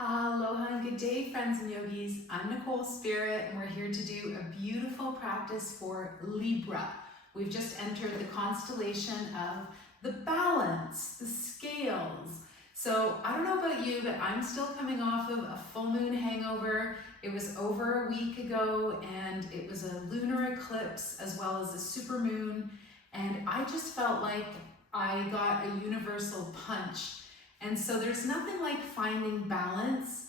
Aloha and good day, friends and yogis. I'm Nicole Spirit, and we're here to do a beautiful practice for Libra. We've just entered the constellation of the balance, the scales. So I don't know about you, but I'm still coming off of a full moon hangover. It was over a week ago, and it was a lunar eclipse as well as a super moon. And I just felt like I got a universal punch. And so there's nothing like finding balance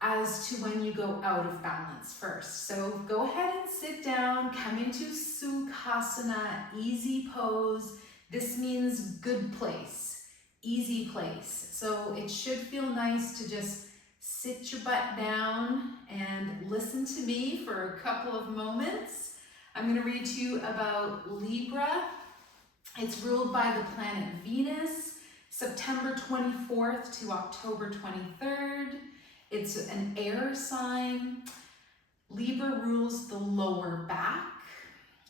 as to when you go out of balance first. So go ahead and sit down, come into Sukhasana, easy pose. This means good place, easy place. So it should feel nice to just sit your butt down and listen to me for a couple of moments. I'm going to read to you about Libra. It's ruled by the planet Venus. September 24th to October 23rd. It's an air sign. Libra rules the lower back.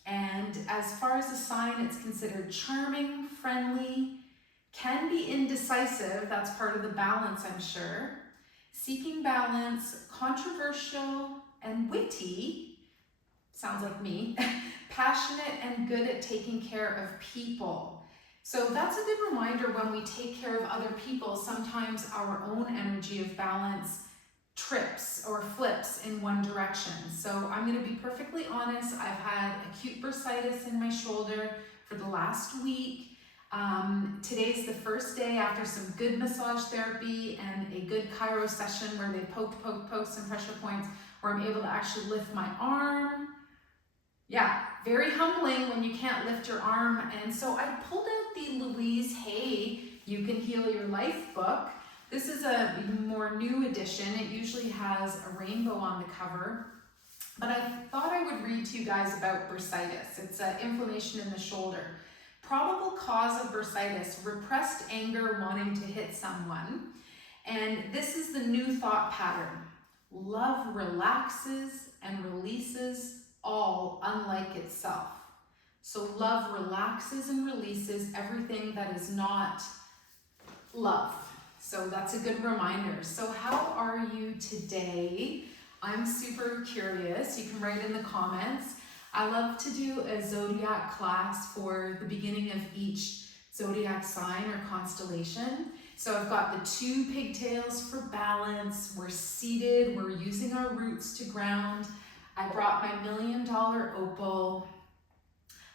And as far as a sign, it's considered charming, friendly, can be indecisive. That's part of the balance, I'm sure. Seeking balance, controversial and witty. Sounds like me. Passionate and good at taking care of people. So that's a good reminder when we take care of other people, sometimes our own energy of balance trips or flips in one direction. So I'm going to be perfectly honest. I've had acute bursitis in my shoulder for the last week. Today's the first day after some good massage therapy and a good chiro session where they poke some pressure points where I'm able to actually lift my arm. Yeah, very humbling when you can't lift your arm. And so I pulled out the Louise Hay You Can Heal Your Life book. This is a more new edition. It usually has a rainbow on the cover. But I thought I would read to you guys about bursitis. It's inflammation in the shoulder. Probable cause of bursitis, repressed anger wanting to hit someone. And this is the new thought pattern. Love relaxes and releases all unlike itself. So love relaxes and releases everything that is not love. So that's a good reminder. So how are you today? I'm super curious. You can write in the comments. I love to do a Zodiac class for the beginning of each Zodiac sign or constellation. So I've got the 2 pigtails for balance. We're seated. We're using our roots to ground. I brought my $1 million opal.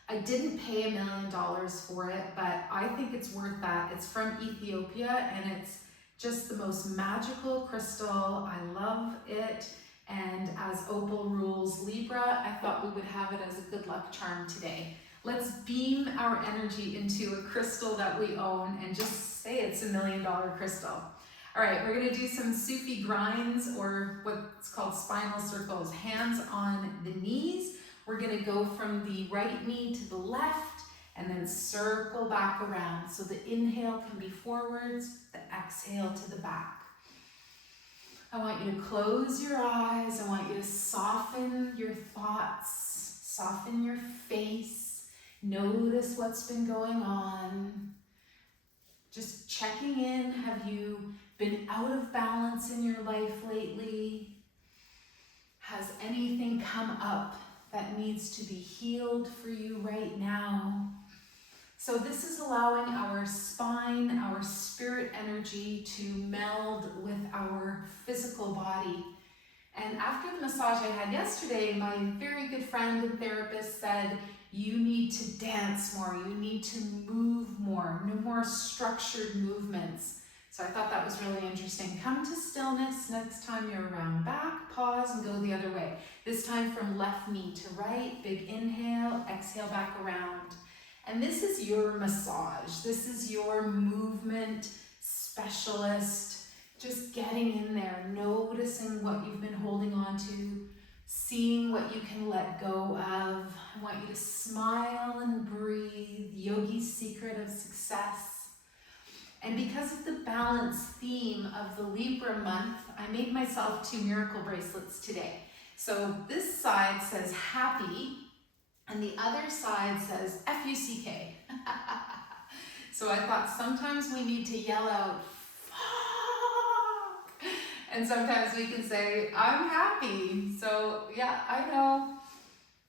I didn't pay $1 million for it, but I think it's worth that. It's from Ethiopia and it's just the most magical crystal. I love it. And as opal rules Libra, I thought we would have it as a good luck charm today. Let's beam our energy into a crystal that we own and just say it's $1 million crystal. All right, we're gonna do some Sufi grinds or what's called spinal circles, hands on the knees. We're gonna go from the right knee to the left and then circle back around. So the inhale can be forwards, the exhale to the back. I want you to close your eyes. I want you to soften your thoughts, soften your face. Notice what's been going on. Just checking in. Have you been out of balance in your life lately? Has anything come up that needs to be healed for you right now? So this is allowing our spine, our spirit energy to meld with our physical body. And after the massage I had yesterday, my very good friend and therapist said, you need to dance more, you need to move more, no more structured movements. So I thought that was really interesting. Come to stillness next time you're around back, pause and go the other way. This time from left knee to right, big inhale, exhale back around. And this is your massage. This is your movement specialist, just getting in there, noticing what you've been holding on to, seeing what you can let go of. I want you to smile and breathe, yogi's secret of success. And because of the balance theme of the Libra month, I made myself 2 miracle bracelets today. So this side says happy, and the other side says F-U-C-K. So I thought sometimes we need to yell out, And sometimes we can say, I'm happy. So yeah, I know.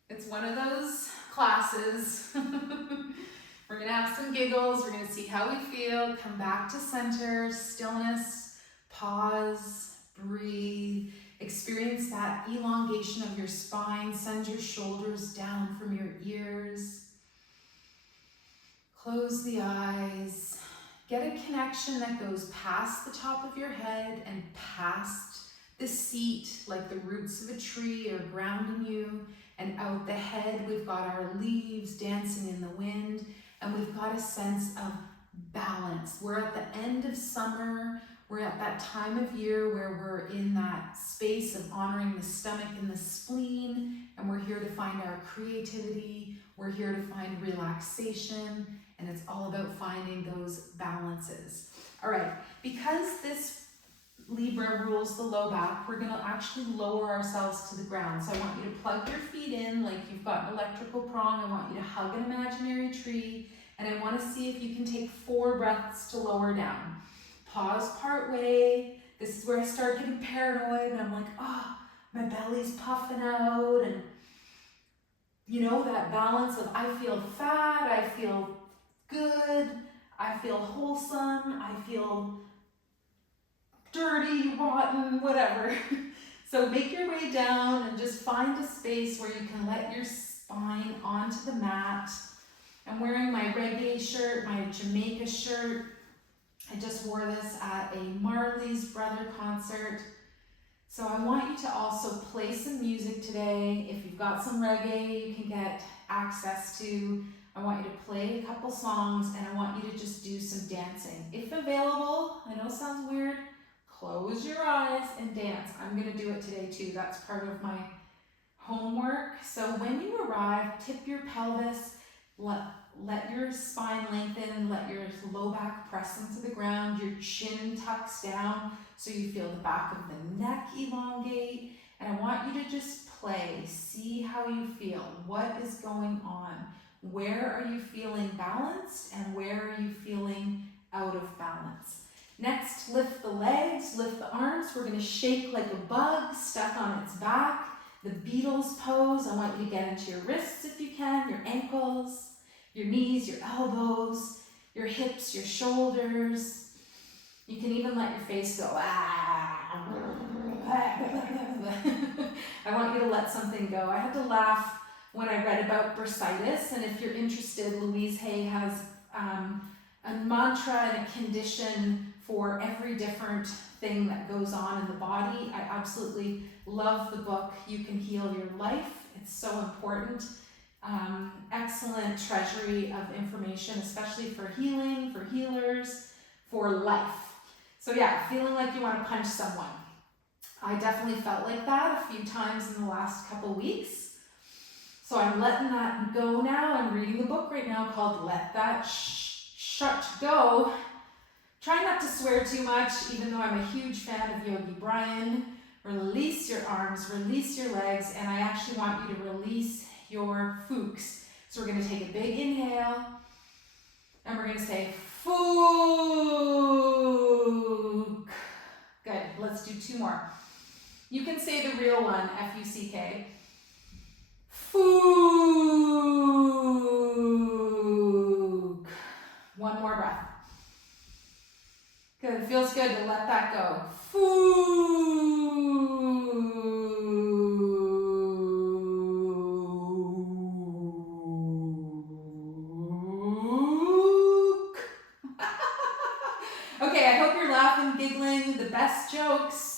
It's one of those classes. We're gonna have some giggles. We're gonna see how we feel. Come back to center, stillness, pause, breathe. Experience that elongation of your spine. Send your shoulders down from your ears. Close the eyes. Get a connection that goes past the top of your head and past the seat, like the roots of a tree are grounding you, and out the head we've got our leaves dancing in the wind, and we've got a sense of balance. We're at the end of summer. We're at that time of year where we're in that space of honoring the stomach and the spleen, and we're here to find our creativity. We're here to find relaxation, and it's all about finding those balances. All right, because this Libra rules the low back, we're gonna actually lower ourselves to the ground. So I want you to plug your feet in like you've got an electrical prong. I want you to hug an imaginary tree, and I wanna see if you can take 4 breaths to lower down. Pause part way. This is where I start getting paranoid, and I'm like, oh, my belly's puffing out, and you know, that balance of I feel fat, I feel good, I feel wholesome, I feel dirty, rotten, whatever. So make your way down and just find a space where you can let your spine onto the mat. I'm wearing my reggae shirt, my Jamaica shirt. I just wore this at a Marley's Brother concert. So I want you to also play some music today. If you've got some reggae you can get access to, I want you to play a couple songs, and I want you to just do some dancing. If available, I know it sounds weird, close your eyes and dance. I'm gonna do it today too. That's part of my homework. So when you arrive, tip your pelvis, let your spine lengthen, let your low back press into the ground, your chin tucks down so you feel the back of the neck elongate. And I want you to just play, see how you feel. What is going on? Where are you feeling balanced and where are you feeling out of balance? Next, lift the legs, lift the arms. We're gonna shake like a bug stuck on its back. The Beatles pose. I want you to get into your wrists if you can, your ankles, your knees, your elbows, your hips, your shoulders. You can even let your face go, ah. I want you to let something go. I had to laugh when I read about bursitis, and if you're interested, Louise Hay has a mantra and a condition for every different thing that goes on in the body. I absolutely love the book, You Can Heal Your Life. It's so important. Excellent treasury of information, especially for healing, for healers, for life. So yeah, feeling like you want to punch someone. I definitely felt like that a few times in the last couple weeks. So I'm letting that go now. I'm reading a book right now called Let That Shut Go. Try not to swear too much, even though I'm a huge fan of Yogi Brian. Release your arms, release your legs, and I actually want you to release your fooks. So we're going to take a big inhale, and we're going to say, fook. Good, let's do 2 more. You can say the real one, F-U-C-K. Fook. 1 more breath. Good, it feels good to let that go. Fook. Okay, I hope you're laughing, giggling, the best jokes.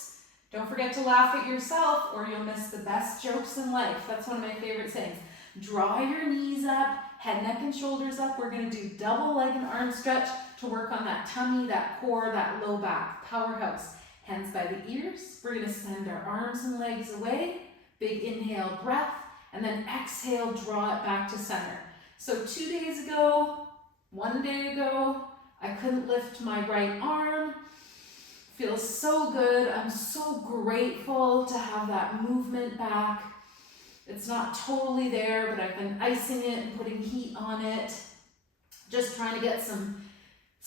Don't forget to laugh at yourself or you'll miss the best jokes in life. That's one of my favorite sayings. Draw your knees up, head, neck, and shoulders up. We're gonna do double leg and arm stretch to work on that tummy, that core, that low back, powerhouse. Hands by the ears. We're gonna send our arms and legs away. Big inhale, breath, and then exhale, draw it back to center. So 2 days ago, 1 day ago, I couldn't lift my right arm. Feels so good. I'm so grateful to have that movement back. It's not totally there, but I've been icing it and putting heat on it. Just trying to get some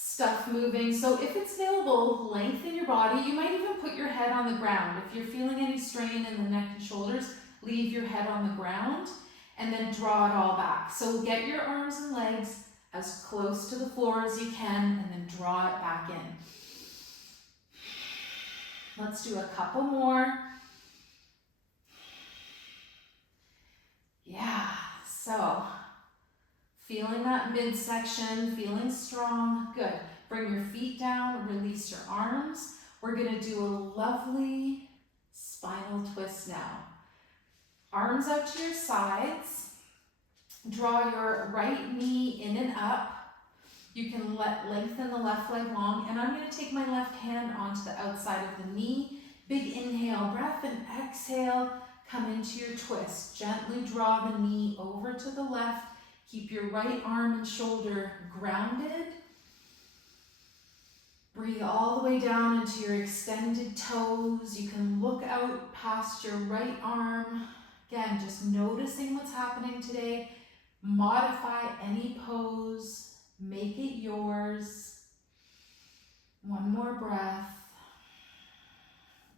stuff moving. So if it's available, lengthen your body. You might even put your head on the ground. If you're feeling any strain in the neck and shoulders, leave your head on the ground and then draw it all back. So get your arms and legs as close to the floor as you can and then draw it back in. Let's do a couple more. Yeah, so feeling that midsection, feeling strong, good. Bring your feet down, release your arms. We're gonna do a lovely spinal twist now. Arms out to your sides. Draw your right knee in and up. You can lengthen the left leg long, and I'm gonna take my left hand onto the outside of the knee. Big inhale, breath, and exhale, come into your twist. Gently draw the knee over to the left. Keep your right arm and shoulder grounded. Breathe all the way down into your extended toes. You can look out past your right arm. Again, just noticing what's happening today. Modify any pose. Make it yours. One more breath.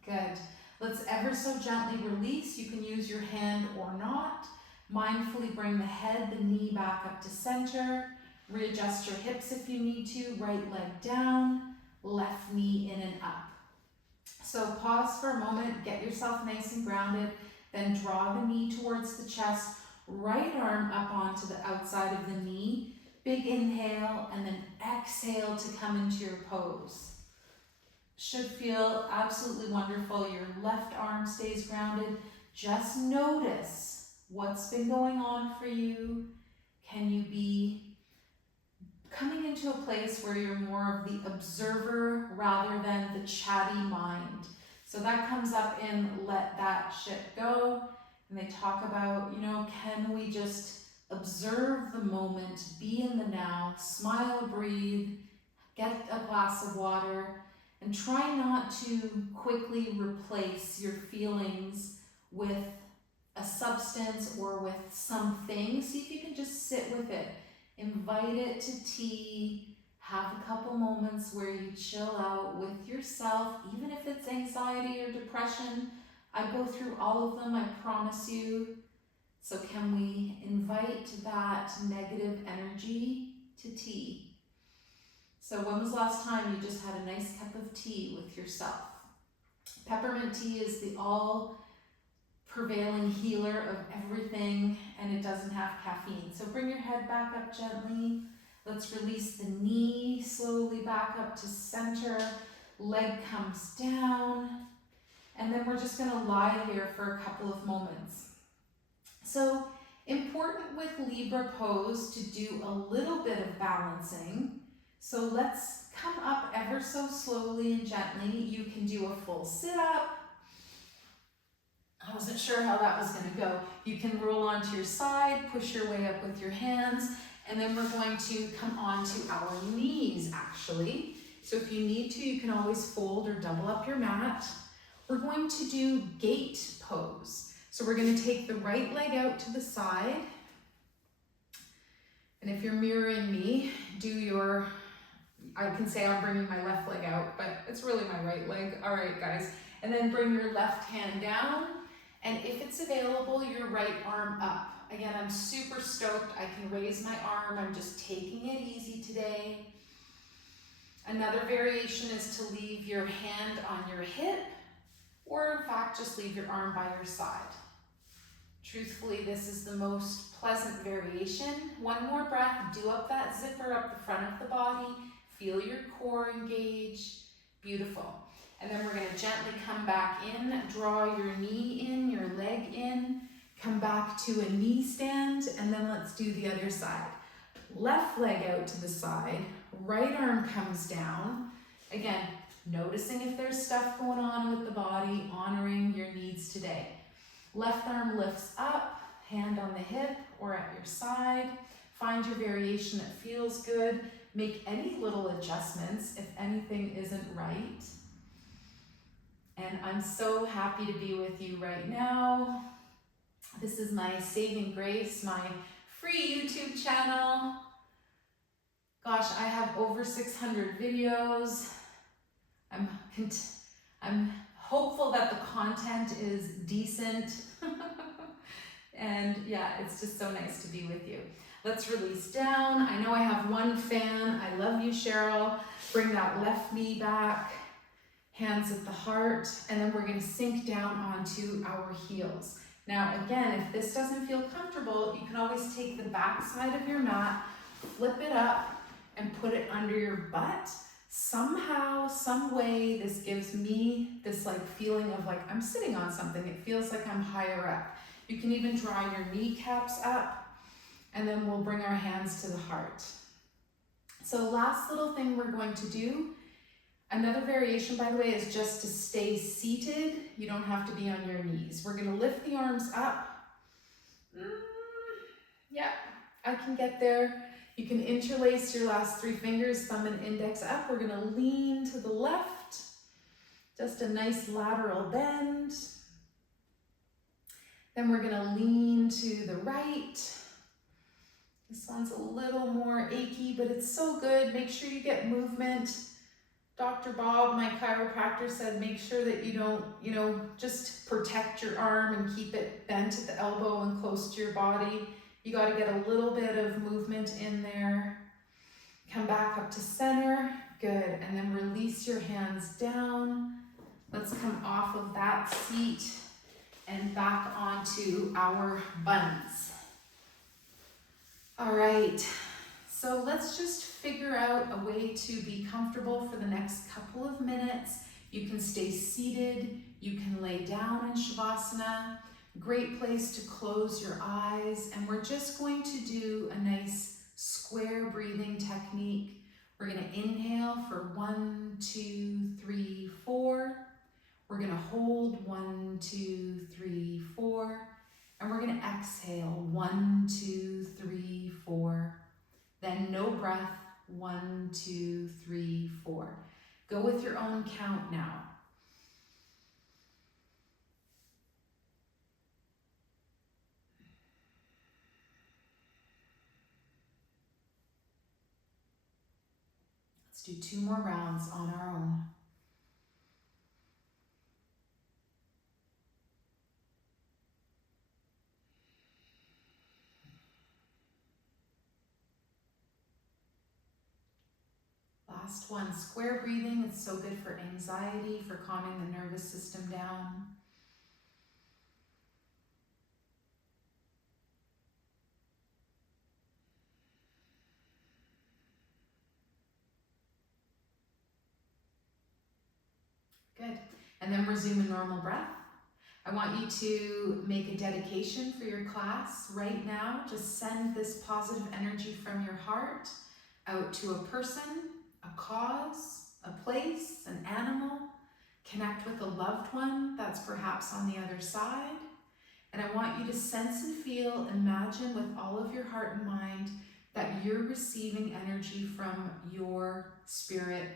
Good. Let's ever so gently release. You can use your hand or not. Mindfully bring the head, the knee back up to center. Readjust your hips if you need to. Right leg down, left knee in and up. So pause for a moment, get yourself nice and grounded, then draw the knee towards the chest, right arm up onto the outside of the knee. Big inhale, and then exhale to come into your pose. Should feel absolutely wonderful. Your left arm stays grounded. Just notice what's been going on for you. Can you be coming into a place where you're more of the observer rather than the chatty mind? So that comes up in Let That Shit Go. And they talk about, can we just observe the moment, be in the now, smile, breathe, get a glass of water, and try not to quickly replace your feelings with a substance or with something. See if you can just sit with it. Invite it to tea. Have a couple moments where you chill out with yourself, even if it's anxiety or depression. I go through all of them, I promise you. So can we invite that negative energy to tea? So when was the last time you just had a nice cup of tea with yourself? Peppermint tea is the all prevailing healer of everything, and it doesn't have caffeine. So bring your head back up gently. Let's release the knee slowly back up to center. Leg comes down. And then we're just gonna lie here for a couple of moments. So important with Libra pose to do a little bit of balancing. So let's come up ever so slowly and gently. You can do a full sit up. I wasn't sure how that was gonna go. You can roll onto your side, push your way up with your hands, and then we're going to come onto our knees actually. So if you need to, you can always fold or double up your mat. We're going to do gate pose. So we're going to take the right leg out to the side. And if you're mirroring me, I can say I'm bringing my left leg out, but it's really my right leg. All right, guys. And then bring your left hand down. And if it's available, your right arm up. Again, I'm super stoked. I can raise my arm. I'm just taking it easy today. Another variation is to leave your hand on your hip, or in fact, just leave your arm by your side. Truthfully, this is the most pleasant variation. One more breath, do up that zipper up the front of the body, feel your core engage, beautiful. And then we're gonna gently come back in, draw your knee in, your leg in, come back to a knee stand, and then let's do the other side. Left leg out to the side, right arm comes down. Again, noticing if there's stuff going on with the body, honoring your needs today. Left arm lifts up, hand on the hip or at your side. Find your variation that feels good. Make any little adjustments if anything isn't right. And I'm so happy to be with you right now. This is my saving grace, my free YouTube channel. Gosh, I have over 600 videos. I'm hopeful that the content is decent. And yeah, it's just so nice to be with you. Let's release down. I know I have one fan. I love you, Cheryl. Bring that left knee back, hands at the heart, and then we're gonna sink down onto our heels. Now again, if this doesn't feel comfortable, you can always take the back side of your mat, flip it up, and put it under your butt. Somehow, some way, this gives me this like feeling of like I'm sitting on something. It feels like I'm higher up. You can even draw your kneecaps up, and then we'll bring our hands to the heart. So last little thing we're going to do, another variation by the way, is just to stay seated. You don't have to be on your knees. We're gonna lift the arms up. Yeah, I can get there. You can interlace your last 3 fingers, thumb and index up. We're gonna lean to the left. Just a nice lateral bend. Then we're gonna lean to the right. This one's a little more achy, but it's so good. Make sure you get movement. Dr. Bob, my chiropractor, said make sure that you don't, just protect your arm and keep it bent at the elbow and close to your body. You got to get a little bit of movement in there. Come back up to center. Good. And then release your hands down. Let's come off of that seat and back onto our buns. All right. So let's just figure out a way to be comfortable for the next couple of minutes. You can stay seated. You can lay down in Shavasana. Great place to close your eyes. And we're just going to do a nice square breathing technique. We're going to inhale for 1, 2, 3, 4. We're going to hold 1, 2, 3, 4. And we're going to exhale 1, 2, 3, 4. Then no breath, 1, 2, 3, 4. Go with your own count now. Let's do 2 more rounds on our own. Last one, square breathing. It's so good for anxiety, for calming the nervous system down. Good. And then resume a normal breath. I want you to make a dedication for your class right now. Just send this positive energy from your heart out to a person, a cause, a place, an animal. Connect with a loved one that's perhaps on the other side. And I want you to sense and feel, imagine with all of your heart and mind that you're receiving energy from your spirit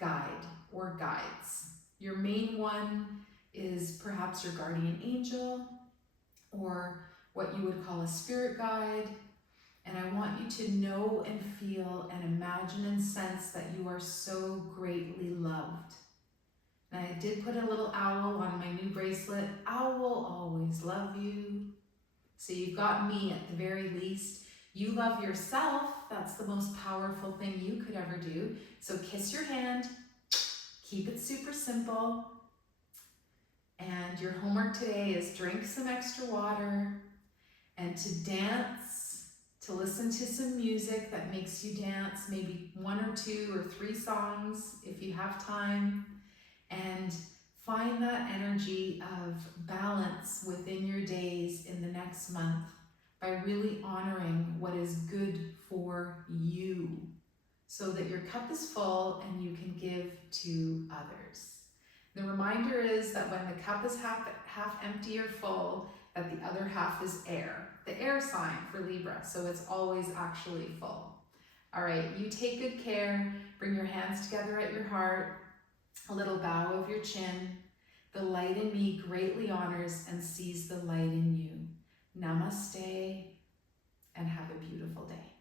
guide or guides. Your main one is perhaps your guardian angel or what you would call a spirit guide. And I want you to know and feel and imagine and sense that you are so greatly loved. And I did put a little owl on my new bracelet. Owl will always love you. So you've got me at the very least. You love yourself. That's the most powerful thing you could ever do. So kiss your hand. Keep it super simple. And your homework today is drink some extra water and to dance, to listen to some music that makes you dance, maybe 1 or 2 or 3 songs if you have time, and find that energy of balance within your days in the next month by really honoring what is good for you so that your cup is full and you can give to others. The reminder is that when the cup is half empty or full, that the other half is air, the air sign for Libra, so it's always actually full. All right, you take good care, bring your hands together at your heart, a little bow of your chin. The light in me greatly honors and sees the light in you. Namaste, and have a beautiful day.